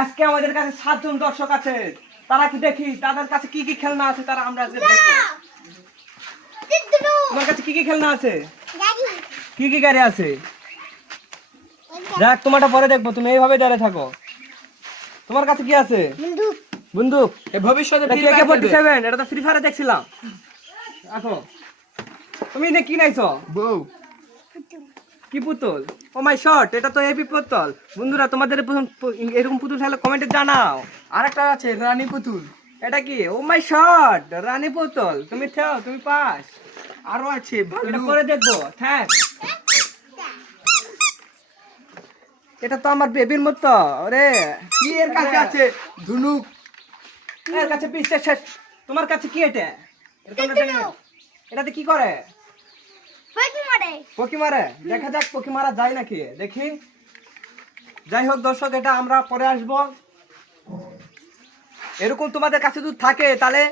আজকে আমাদের কাছে 7 জন দর্শক আছে। তারা কি দেখি তাদের কাছে কি কি খেলনা আছে তারা আমরা আজকে দেখব। তোমার কাছে কি কি খেলনা আছে? কি কি গাড়ি আছে? যাক তোমারটা পরে দেখবো, তুমি এইভাবে দাঁড়িয়ে থাকো। তোমার কাছে কি আছে? বন্দুক। বন্দুক? এ ভবিষ্যতে AK-47, এটা তো ফ্রি ফায়ারে দেখছিলাম। রাখো। তুমি এটা কি নাইছো? বউ কি পুতুল? ও মাই শট, এটা তো হেভি পুতুল। বন্ধুরা তোমাদের এরকম পুতুল থাকলে কমেন্টে জানাও। আরেকটা আছে রানী পুতুল। এটা কি? ও মাই শট, রানী পুতুল। তুমি চাও, তুমি পাস। আরো আছে এটা ভালু। পরে দেখবো। থ্যাঙ্ক। এটা তো আমার বেবির মতো। ওরে কি এর কাছে আছে ধনুক। এর কাছে পিসটা শেষ। তোমার কাছে কি এটা? এটা তোমরা জানো না। এটাতে কি করে? পকি মারে। দেখা যাক পকি মারা যায় নাকি, দেখি। যাই হোক দর্শক, এটা আমরা পরে আসবো। এরকম তোমাদের কাছে যদি থাকে তাহলে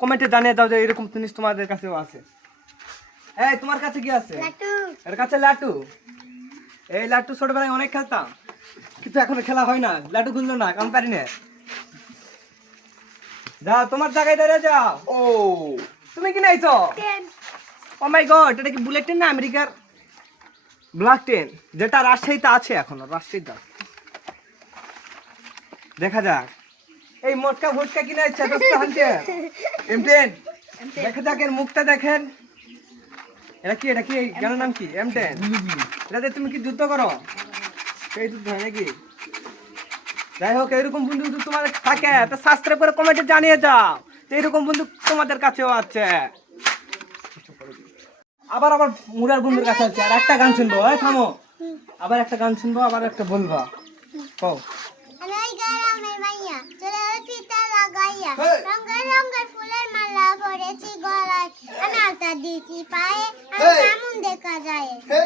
কমেন্টে জানিয়ে দাও যে এরকম জিনিস তোমাদের কাছেও আছে। এই তোমার কাছে কি আছে? এর কাছে লাটু। এই লাটু ছোটবেলায় অনেক খেলতাম, কিন্তু এখন খেলা হয় না। লাটু খুললো না, কারণ পারি না। যাও তোমার জায়গায় দাঁড়িয়ে যাও। ও তুমি কি নাইছো? ও মাই গড, এটা কি বুলেট ট্রেন না আমেরিকার ব্ল্যাক ট্রেন, যেটা রাজশাহীতে আছে এখনো, রাজশাহীতে। দেখা যাক। এই মোটকা ভোটকা কিনা ইচ্ছা দোস্ত হানতে M10। দেখা যাক এর মুখটা দেখেন। এটা কি? এটা কি? গানের নাম কি? M10। এটাতে তুমি কি যুদ্ধ করো? সেই যুদ্ধ হয় নাকি? যাই হোক, এরকম বন্ধু যদি তোমার থাকে তা সাবস্ক্রাইব করে কমেন্টে জানিয়ে যাও যে এরকম বন্ধু তোমাদের কাছেও আছে। আবার আবার মুরার বন্ধুর কাছে আছে। আর একটা গান শুনবো। এই থামো, আবার একটা গান শুনবো, আবার একটা বলবো। কও।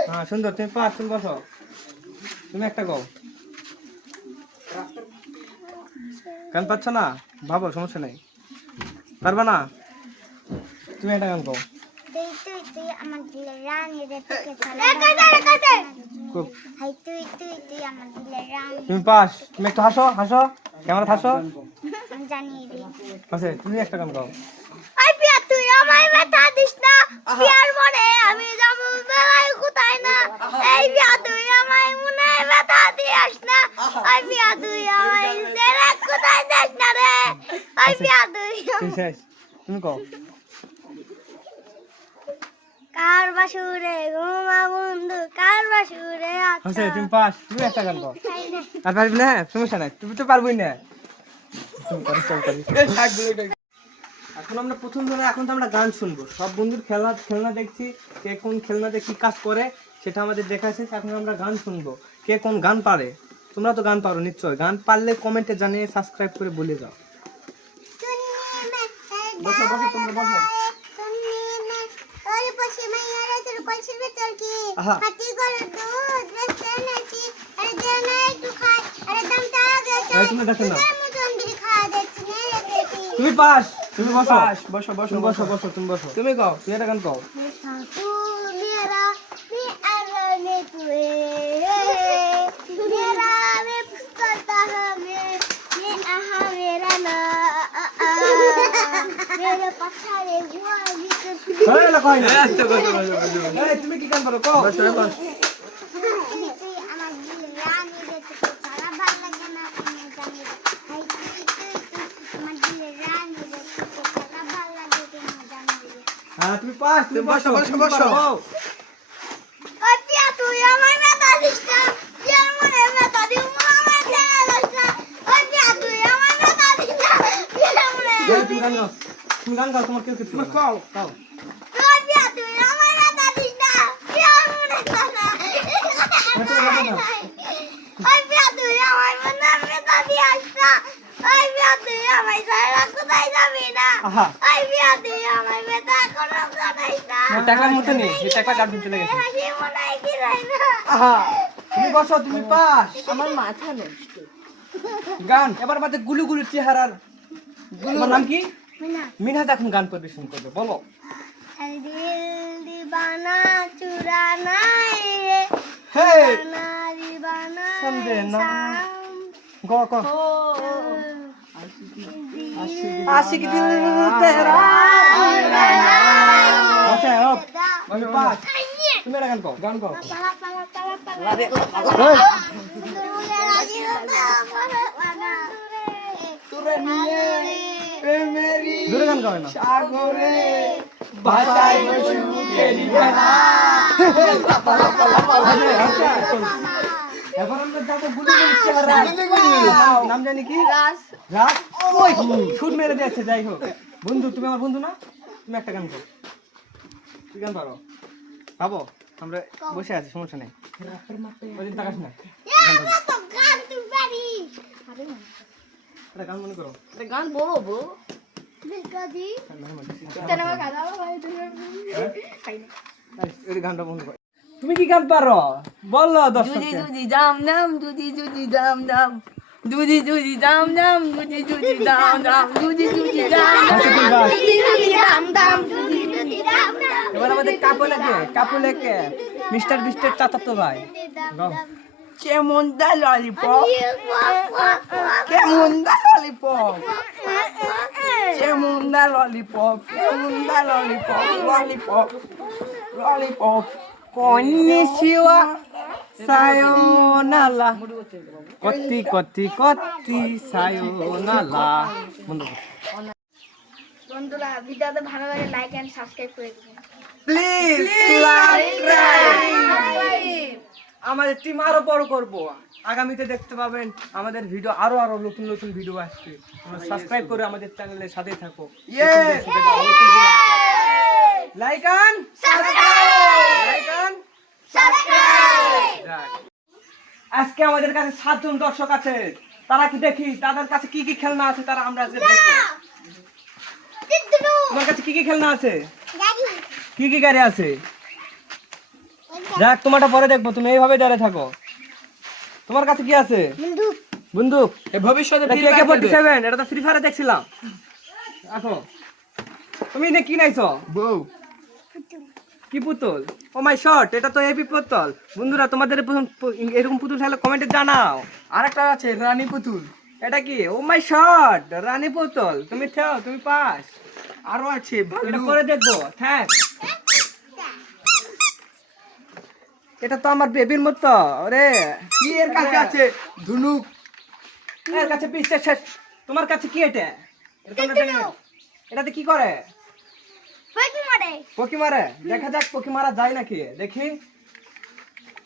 হ্যাঁ সুন্দর, তুমি পাঁচ, তুমি বসো। তুমি একটা কও। গান পাচ্ছ না? ভাবো, সমস্যা নেই। পারবা না? তুমি একটা গান কও। খুব। তুমি পাস। তুমি একটু হাসো, হাসো, ক্যামেরা হাসো। আচ্ছা তুমি একটা গান গাও। তুমি কও। কার বাসুরে ঘুমা বন্ধু, কার বাসুরে আচ্ছা তুমি পাস। তুমি একটা গান গাও। আর পারবি না? সমস্যা নাই, তুমি তো পারবোই না। তুমি পারো, চল পারি। এখন আমরা প্রথম ধরে এখন তো আমরা গান শুনবো। সব বন্ধুর খেলনা দেখছি, কে কোন খেলনাতে কি কাজ করে সেটা আমাদের দেখাচ্ছে। এখন আমরা গান শুনবো, কে কোন গান পারে। তোমরা তো গান পারো নিশ্চয়। গান পারলে কমেন্টে জানিয়ে সাবস্ক্রাইব করে বলে যাও। বসো বসো তোমরা বসো। তুমি দেখো না, তুমি পাস। তুমি বসো, বসো বসো তুমি বসো, বসো বসো, তুমি বসো। তুমি গাও। তুই একটা গান গাও। তুমি কি গান পারো কও। হ্যাঁ তুমি পাস, তুমি বসো, বসো, তুমি বসো। পারো। তুমি গান গাও, তুমি গান গাও, তোমার কেউ কিছু তুমি না। গাও। গাও। আহা টাকার মতো নেই, এই টাকা কাট দিতে লেগেছে। আহা তুমি বসো, তুমি পাস। আমার মাথা নষ্ট। গান এবার বাদে গুলু গুলু চেহারার তোমার নাম কি? মিনহাজ এখন গান পরিবেশন করবে, বলো। দিল দিবানা চুরানা রে হে দিবানা সমঝে না। গো ক আশিক দিল তেরা আচ্ছা হপ আমি পাস তুমি একটা গান কও পালা পালা পালা পালা আরে তোরে নিয়ে প্রেমেরি দূরে গান গাও না সাগরে ভাষায় সুখেরি বেলা আচ্ছা এবার আমরা যাবো গুলিগুলি চেহারা নাম জানি কি রাস ওই শুট মেরে দিয়েছে যাই হোক বন্ধু তুমি আমার বন্ধু না তুমি একটা গান করো তুই গান পারো পাবো আমরা বসে আছি সমস্যা নেই ওই তাকাস না একটা গান মনে করো গান বলবো দিলকাদি ওই গানটা বন্ধ করো তুমি কি গান পারো বলো দর্শককে দুদি দাম দাম দুদি দাম দাম দুদি দাম দাম দুদি দাম দাম দুদি দাম আচ্ছা, তুমি গাও। এবার আমাদের কাপুলেকে মিস্টার বিস্টের চাচাতো ভাই গাও। কেমন দা ললিপপ কেমন দা ললিপপ কেমন দা ললিপপ কেমন দা ললিপপ ললিপপ ললিপপ কন্নিচিওয়া সায়োনালা কত্তি কত্তি কত্তি সায়োনালা বন্ধ কর। বন্ধুরা ভিডিওতে ভালো লাগে লাইক এন্ড সাবস্ক্রাইব করে দিবেন প্লিজ আমাদের টিম আরো বড় করব আগামীতে দেখতে পাবেন আমাদের ভিডিও আরো নতুন নতুন ভিডিও আসছে তোমরা সাবস্ক্রাইব করে আমাদের চ্যানেলের সাথে থাকো লাইক এন্ড সাবস্ক্রাইব আজকে আমাদের কাছে 7 জন দর্শক আছে তারা কি দেখি তাদের কাছে কি কি খেলনা আছে তারা আমরা আজকে দেখব তোমার কাছে কি কি খেলনা আছে কি কি গাড়ি আছে যাক তোমারটা পরে দেখবো তুমি এইভাবে দাঁড়িয়ে থাকো তোমার কাছে কি আছে বন্দুক এ ভবিষ্যতে AK-47 এটা তো ফ্রি ফায়ারে দেখছিলাম আসো তুমি কি নাইছো বউ কি পুতুল ও মাই শট এটা তো হেভি পুতুল বন্ধুরা তোমাদের এরকম পুতুল থাকলে কমেন্টে জানাও আরেকটা আছে রানী পুতুল এটা কি ও মাই শট রানী পুতুল তুমি তুমি পাস আরো আছে এটা ভালু পরে দেখবো থ্যাঙ্ক এটা তো আমার বেবির মতো ওরে কি এর কাছে আছে ধুনুক এর কাছে পিসটা শেষ তোমার কাছে কি এটা এটা তো আমরা জানি না। এটাতে কি করে পকি মারে দেখা যাক পকি মারা যায় নাকি দেখি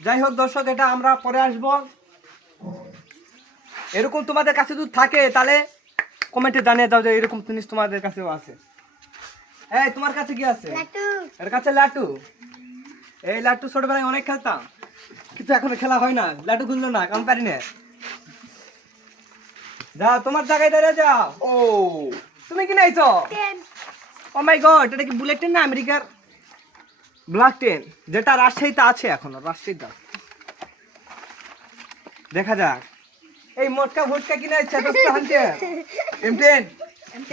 যাই হোক দর্শক এটা আমরা পরে আসব এরকম তোমাদের কাছে যদি থাকে তাহলে কমেন্টে জানিয়ে দাও যে এরকম জিনিস তোমাদের কাছেও আছে এই তোমার কাছে কি আছে এর কাছে লাটু এই লাটু ছোটবেলায় অনেক খেলতাম কিন্তু এখন খেলা হয় না লাটু খুললো না কারণ পারি না যাও তোমার জায়গায় দাঁড়িয়ে যাও ও তুমি কি নাইছো ও মাই গড এটা কি বুলেট ট্রেন না আমেরিকার ব্ল্যাক ট্রেন যেটা রাজশাহীতে আছে এখনো রাজশাহীতে দেখা যাক এই মোটকা ভোটকা কিনা ইচ্ছা দোস্ত হানতে M10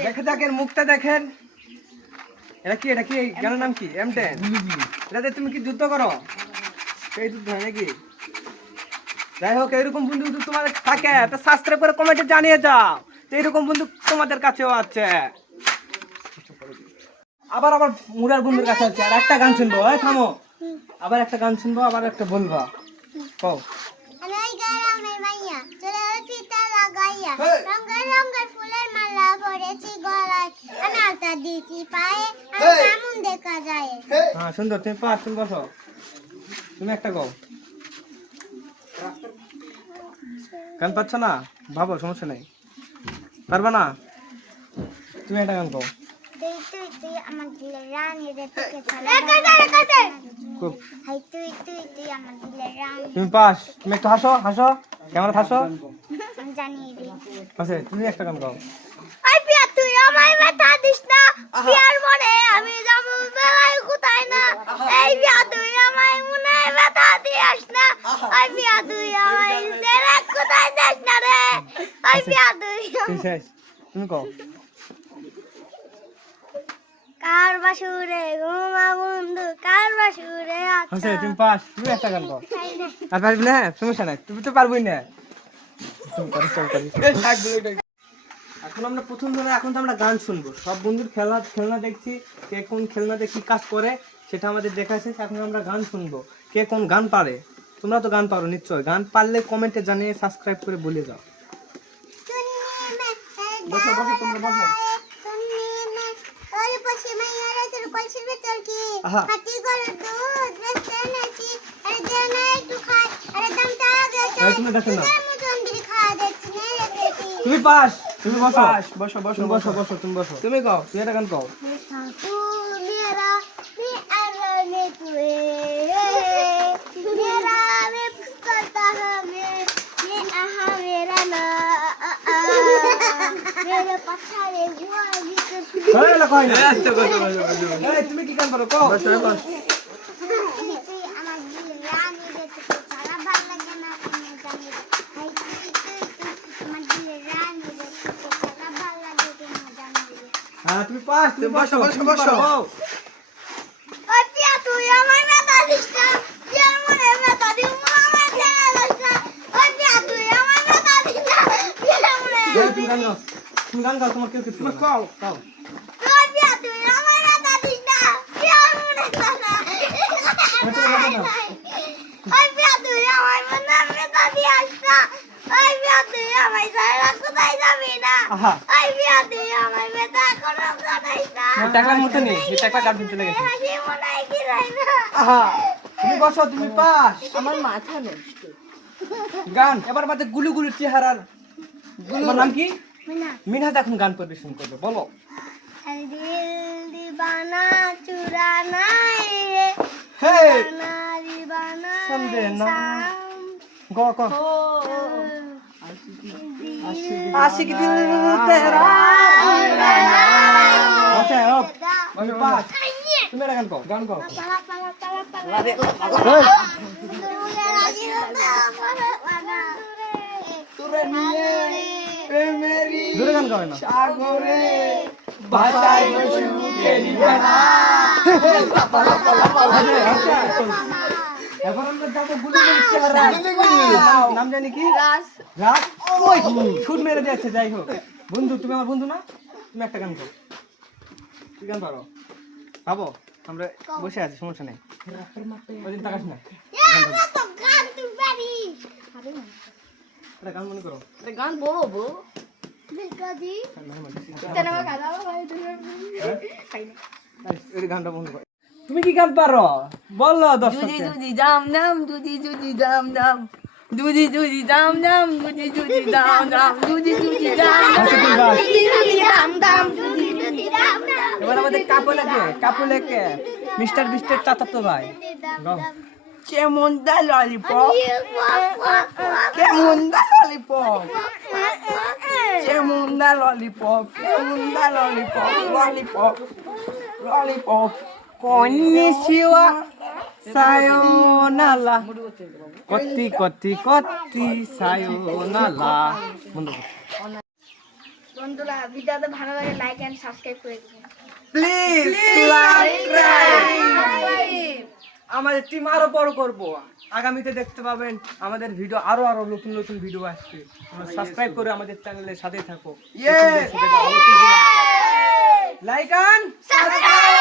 দেখা যাক এর মুখটা দেখেন এটা কি এই গানের নাম কি M10 এটাতে তুমি কি যুদ্ধ করো সেই যুদ্ধ হয় নাকি যাই হোক এরকম বন্ধু যদি তোমার থাকে তো সাবস্ক্রাইব করে কমেন্টে জানিয়ে যাও তো এরকম বন্ধু তোমাদের কাছেও আছে আবার মুরার বন্ধুর কাছে আছে আর একটা গান শুনবো এই থামো আবার একটা গান শুনবো আবার একটা বলবা কও ফুলের মালা পরেছি গলায় আনালটা দিয়েছি পায়ে কেমন দেখা যায় হ্যাঁ সুন্দর তুমি পাঁচ তুমি বসো তুমি একটা গাও গান পাচ্ছ না ভাবো সমস্যা নেই পারবা না তুমি একটা গান গাও তুই আমার দিলের রানী রে তোকে খুব হাই তুই আমার দিলের রানী তুমি পাস তুমি একটু হাসো ক্যামেরা হাসো আমি জানিয়ে দিই আচ্ছা তুমি একটা গান গাও আই পিয়া তুই আমায় ব্যথা দিস না পিয়ার মনে আমি যাবো বেলায় কোথায় না এই পিয়া তুই আমায় মনে ব্যথা দিস না আই পিয়া তুই আমায় জেরা কোথায় দিস না রে আই পিয়া তুই তুমি শেষ তুমি কও কার বাসুরে ঘুমা বন্ধু কার বাসুরে আচ্ছা তুমি পাস তুমি একটা গান গাও আর পারবি না সমস্যা নাই তুমি তো পারবই না তুমি করো, চল করি। এই শাকগুলো এখন আমরা প্রথম ধরে এখন তো আমরা গান শুনবো, সব বন্ধুর খেলনা দেখছি, কে কোন খেলনাতে কি কাজ করে সেটা আমাদের দেখাচ্ছে। এখন আমরা গান শুনবো, কে কোন গান পারে। তোমরা তো গান পারো নিশ্চয়, গান পারলে কমেন্টে জানিয়ে সাবস্ক্রাইব করে বলে যাও। বসো বসো তোমরা বসো। আহা। এই তুমি দেখো না, তুমি পাস, তুমি বসো, বসো বসো তুমি বসো বসো, তুমি বসো, তুমি গাও। তুই একটা গান গাও। হয়ে গেল, কই না? আচ্ছা বসো বসো বসো। এই তুমি কি গান পারো কও? বসো বসো। হ্যাঁ তুমি পাস, তুমি বসো বসো বসো। তুমি গান গাও, তুমি গান গাও, তোমার কেউ কিছু তুমি বলে না। গাও। গাও। আহা, টাকার মতো নেই, এই টাকা গান শুনতে লেগেছে। আহা, তুমি বসো, তুমি পাস। আমার মাথা নষ্ট। গান এবার মাঝে গুলু গুলু চেহারার তোমার নাম কি? মিনহাজ এখন গান পরিবেশন করবে, বলো। दिल दीवाना चुराना रे হে दीवाना दीवाना समझे ना। शाम গো গো आशिक दिल तेरा। আচ্ছা ও তুমি পাস, তুমি একটা গান গাও, গান গাও। pala pala pala pala এই, তোরে নিয়ে প্রেমেরি জোরে গান গাও না। সাগরে ভাষায় সুখেরি বেলা। আচ্ছা, এবার আমরা যাবো গুলু গুলু চেহারা। নাম জানি কি? রাজ। ওই ছুট মেরে দিয়েছে, যাই হোক। বন্ধু, তুমি আমার বন্ধু না, তুমি একটা গান গাও। কি গান পারো? পাবো, আমরা বসে আছি, সমস্যা নেই। ওইদিন তাকাস না, একটা গান মনে করো। গান বলবো ওই গানটা বন্ধ করো। তুমি কি গান পারো বলো? দুজি দুজি জাম জাম দুজি দুজি জাম জাম দুজি দুজি জাম জাম দুজি দুজি জাম জাম দুজি দুজি জাম জাম এবার আমাদের কাপুলেকে মিস্টার বিস্টের চাচাতো ভাই গাও। কেমন দা ললিপপ, কেমন দা ললিপপ, কেমন দা ললিপপ, কেমন দা ললিপপ, ললিপপ ললিপপ। কন্নিচিওয়া সায়োনালা কত্তি কত্তি কত্তি সায়োনালা। বন্ধ কর। বন্ধুরা ভিডিওতে ভালো লাগে লাইক এন্ড সাবস্ক্রাইব করে দিন প্লিজ সাবস্ক্রাইব। আমাদের টিম আরো বড় করব, আগামীতে দেখতে পাবেন আমাদের ভিডিও, আরো আরো নতুন নতুন ভিডিও আসছে। তোমরা সাবস্ক্রাইব করে আমাদের চ্যানেলের সাথে থাকো। Like and subscribe.